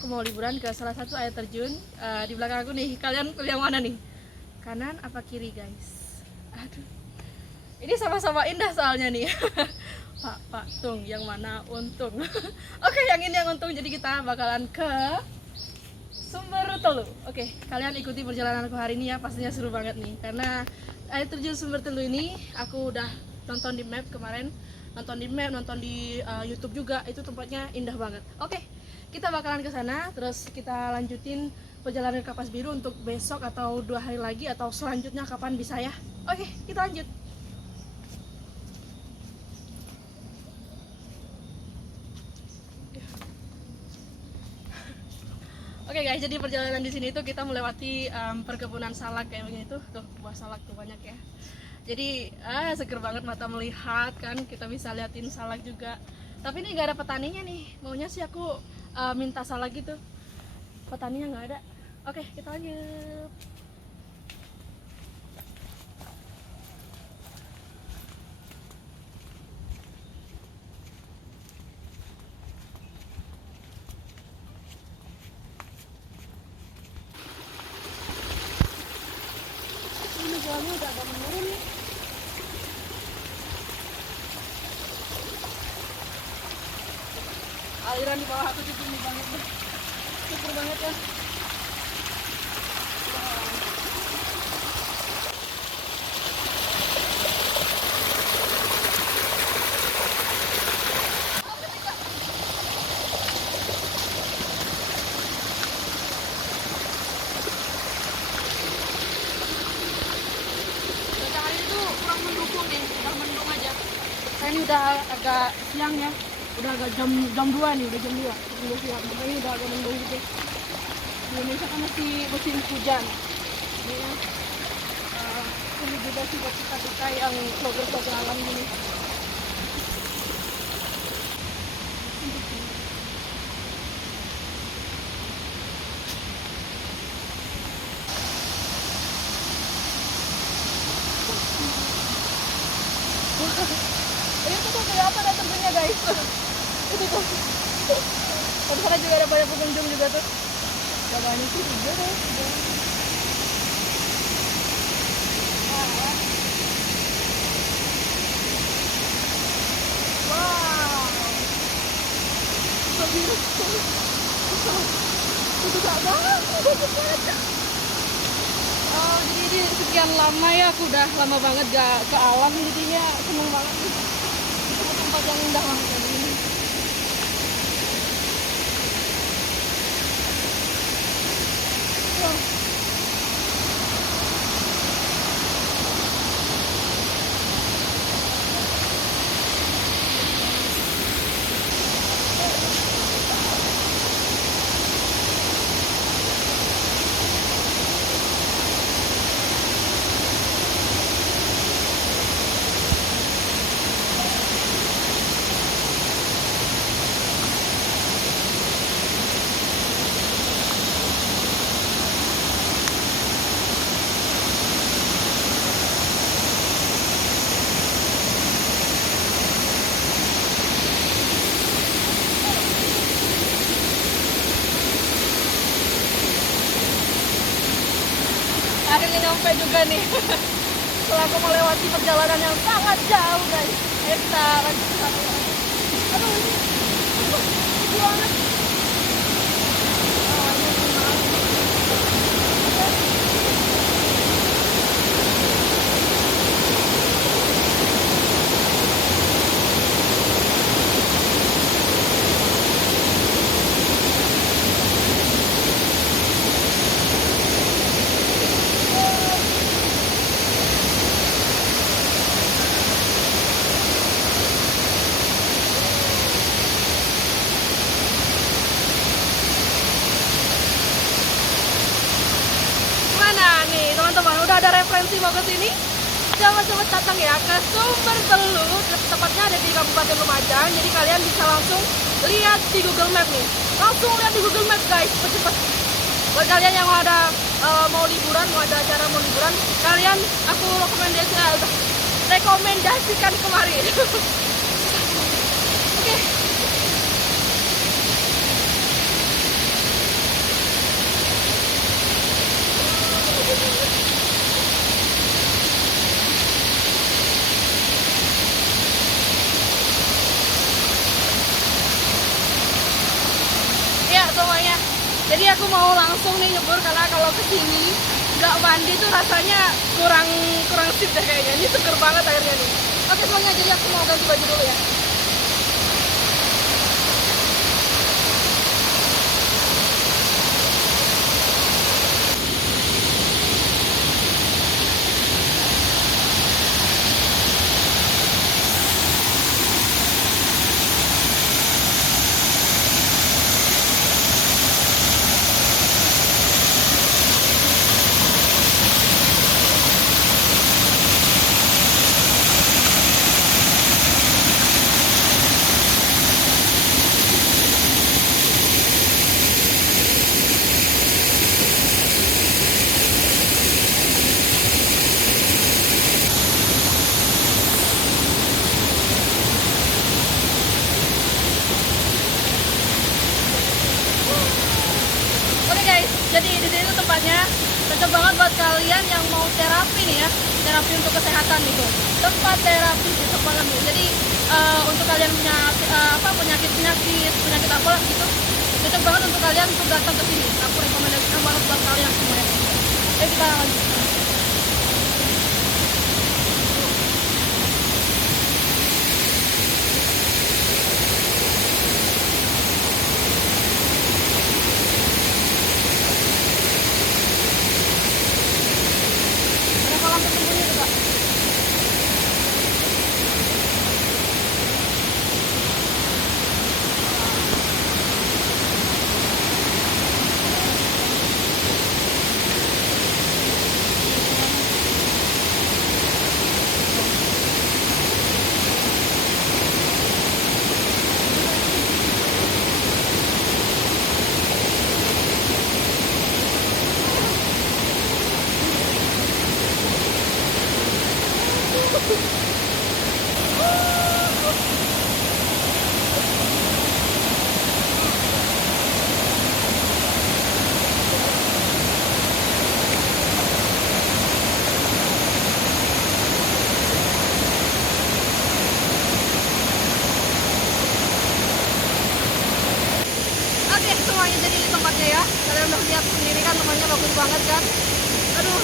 aku mau liburan ke salah satu air terjun. Di belakang aku nih, kalian pilih yang mana nih? Kanan apa kiri guys? Aduh, ini sama-sama indah soalnya nih. Pak Tung, yang mana untung? Oke, yang ini yang untung. Jadi kita bakalan ke Sumber Telu. Oke, kalian ikuti perjalanan aku hari ini ya. Pastinya seru banget nih. Karena air terjun Sumber Telu ini aku udah nonton di map kemarin, nonton di YouTube juga. Itu tempatnya indah banget. Oke, kita bakalan ke sana. Terus kita lanjutin perjalanan Kapas Biru untuk besok atau 2 hari lagi atau selanjutnya kapan bisa ya. Oke, kita lanjut. Oke guys, jadi perjalanan di sini tuh kita melewati perkebunan salak kayak begini tuh buah salak tuh banyak ya. Jadi seger banget mata melihat kan, kita bisa liatin salak juga. Tapi ini nggak ada petaninya nih. Maunya sih aku minta salak gitu. Petaninya nggak ada. Oke, kita lanjut. Ini jalannya udah agak menurun nih. Aliran di bawah aku tuh tinggi banget deh. Super banget ya. Cuaca hari itu kurang mendukung nih, udah mendung aja. Saya ini udah agak siang ya. Udah agak jam 2 nih, udah jam 2 siang, makanya udah agak mendung gitu. Di Indonesia kan masih musim hujan. Ini ya, ini juga sih buat kita yang vlogger alam gini. Ini tuh kelihatan ada terjunnya guys. Itu tuh. Di sana juga ada banyak pengunjung juga tuh. Gak banyak sih juga deh. Wow. Itu gak banget. Oh, jadi ini sekian lama ya, aku udah lama banget gak ke alam, jadinya seneng banget nih. Itu tempat yang indah banget kayak gini. Akhirnya nyampe juga nih. Setelah aku melewati perjalanan yang sangat jauh guys. Ayo kita lanjut ke sana. Aduh, ini banget. Oh, ini gimana? Teman-teman udah ada referensi mau ke sini, jangan cepet datang ya ke Sumber Telu, tepatnya ada di Kabupaten Lumajang. Jadi kalian bisa langsung lihat di Google Map nih, langsung lihat di Google Map guys, cepet. Buat kalian yang ada mau liburan, mau ada acara mau liburan, kalian aku rekomendasikan kemari. Oke. mau langsung nih nyebur, karena kalau kesini nggak mandi tuh rasanya kurang kurang sip deh kayaknya. Ini seger banget airnya nih. Oke semuanya, jadi aku mau ganti baju dulu ya. Oke guys, jadi di sini tuh tempatnya cocok banget buat kalian yang mau terapi nih ya, terapi untuk kesehatan gitu. Tempat terapi cocok banget nih. Jadi untuk kalian punya penyakit apa gitu, cocok banget untuk kalian untuk datang ke sini. Aku rekomendasikan banget buat kalian semua ya. Oke, kita lanjut. Ada kolam tersembunyi tuh Kak. Oke semuanya, jadi ini tempatnya ya. Kalian udah lihat sendiri kan, tempatnya bagus banget kan. Aduh,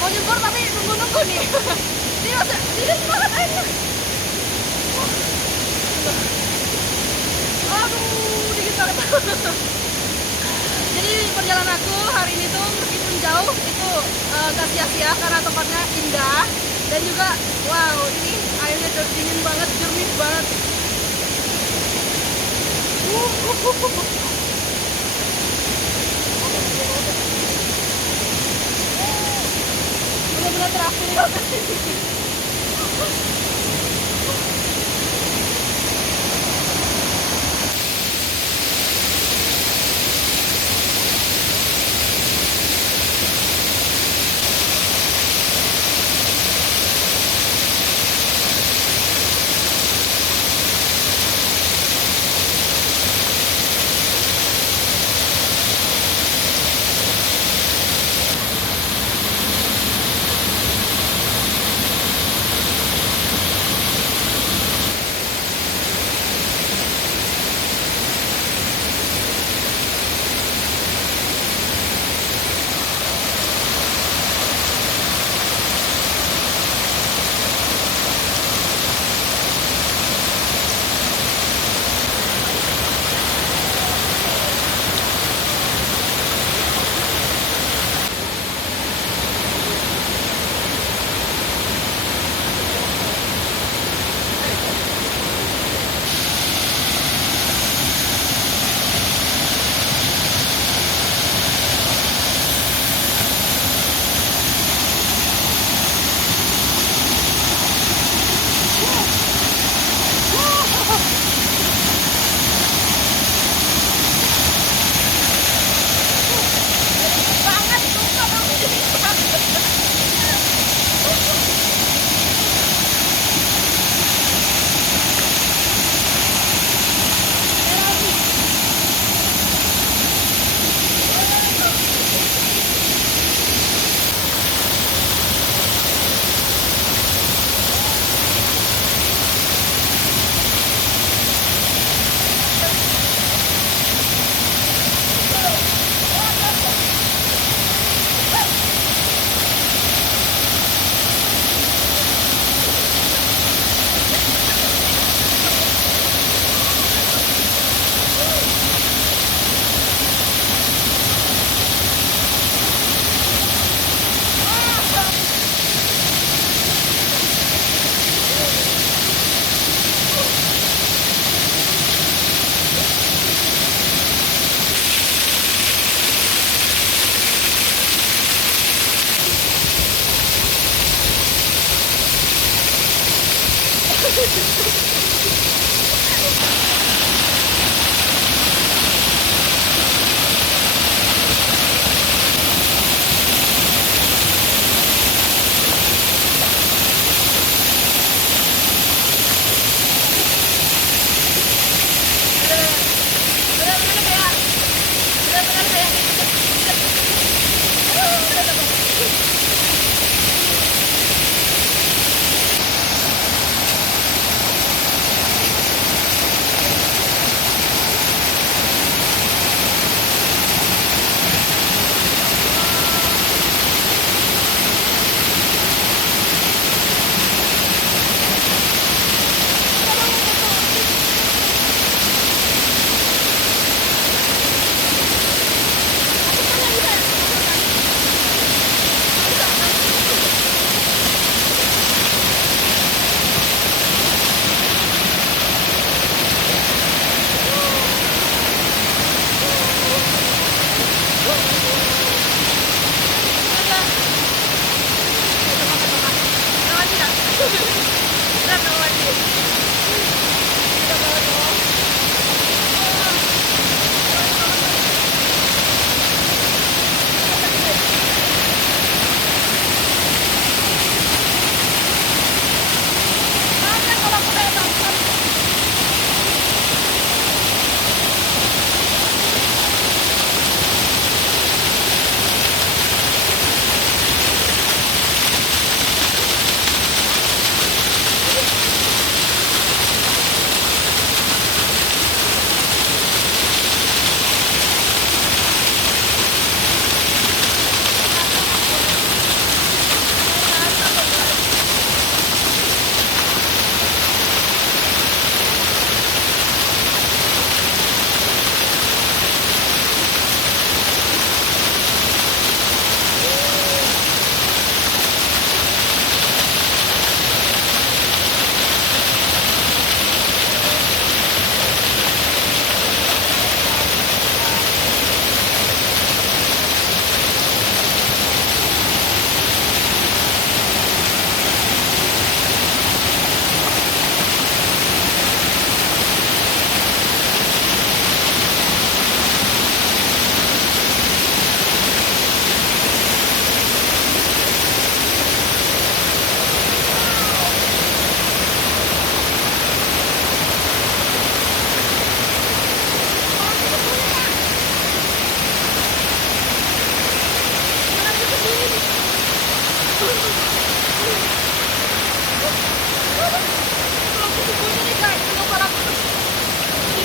mau nyebur tapi nunggu-nunggu nih. Ini masih dingin banget airnya. Aduh, dingin banget. Jadi perjalanan aku hari ini tuh meskipun jauh itu gak sia-sia karena tempatnya indah dan juga wow, ini airnya dingin banget, jernih banget. Bener-bener terapi banget.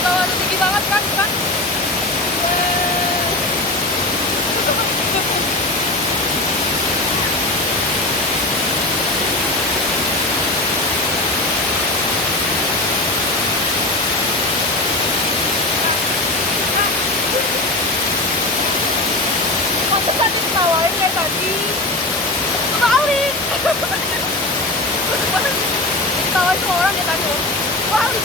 bawah tuh tinggi banget kan, kan? Aku tadi ketawain kayak tadi. Balik. Ketawain sama orang ya tadi. Balik.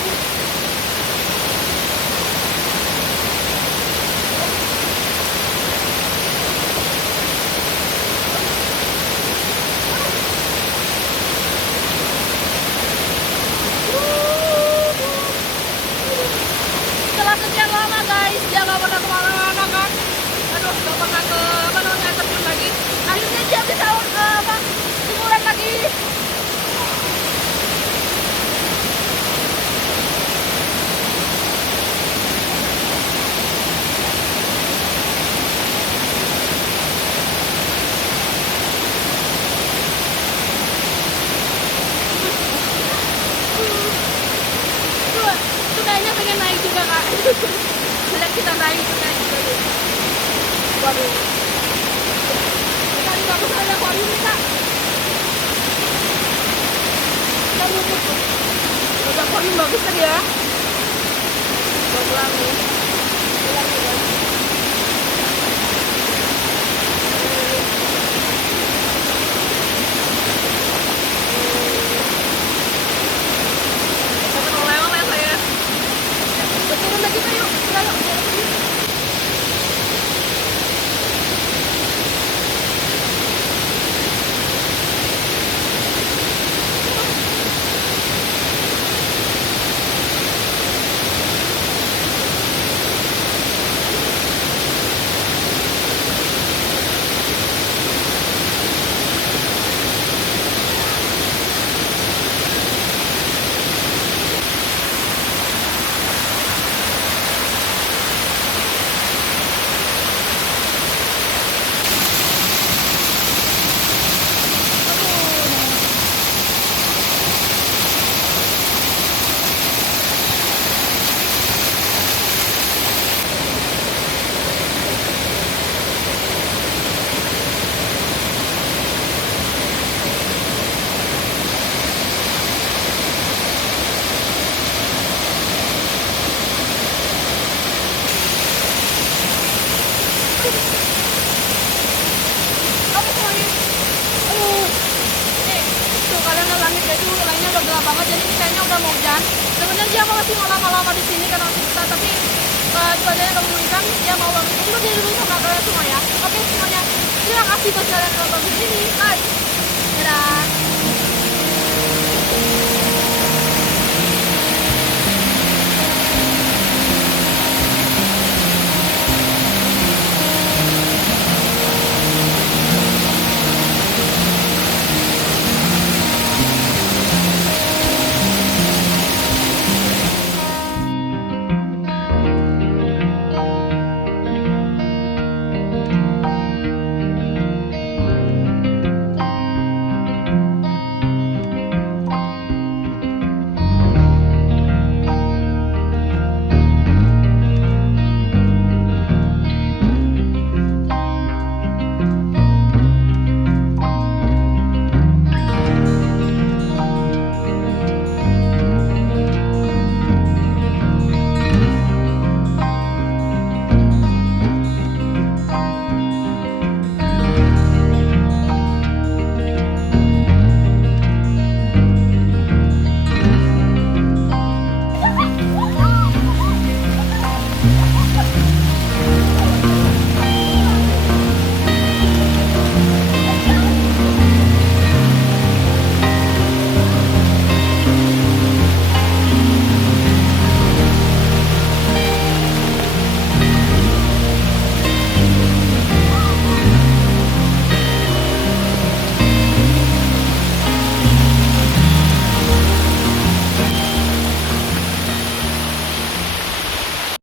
Setelah sekian lama guys, dia nggak pernah kemana-mana kan. Aduh, nggak pernah ke apa namanya terjun lagi. Akhirnya dia bisa liburan lagi. Tuh kayaknya pengen naik juga kak. Lihat kita naik tuh naik juga deh. Waduh. Kali bagus ada akuarium nih kak. Kita luput tuh. Ada akuarium bagus tadi ya. Pulang nih. Pulang nih guys. Turun lagi kita yuk, yuk. Apa semuanya? Nih, tuh kalian lihat langit ya tuh, langitnya udah gelap banget, jadi kayaknya udah mau hujan. Sebenarnya dia masih mau lama-lama di sini karena kita, tapi cuacanya udah memungkinkan, dia mau banget. Itu dia dulu sama kalian semua ya. Oke semuanya, terima kasih buat kalian yang nonton video ini. Bye. Dadah.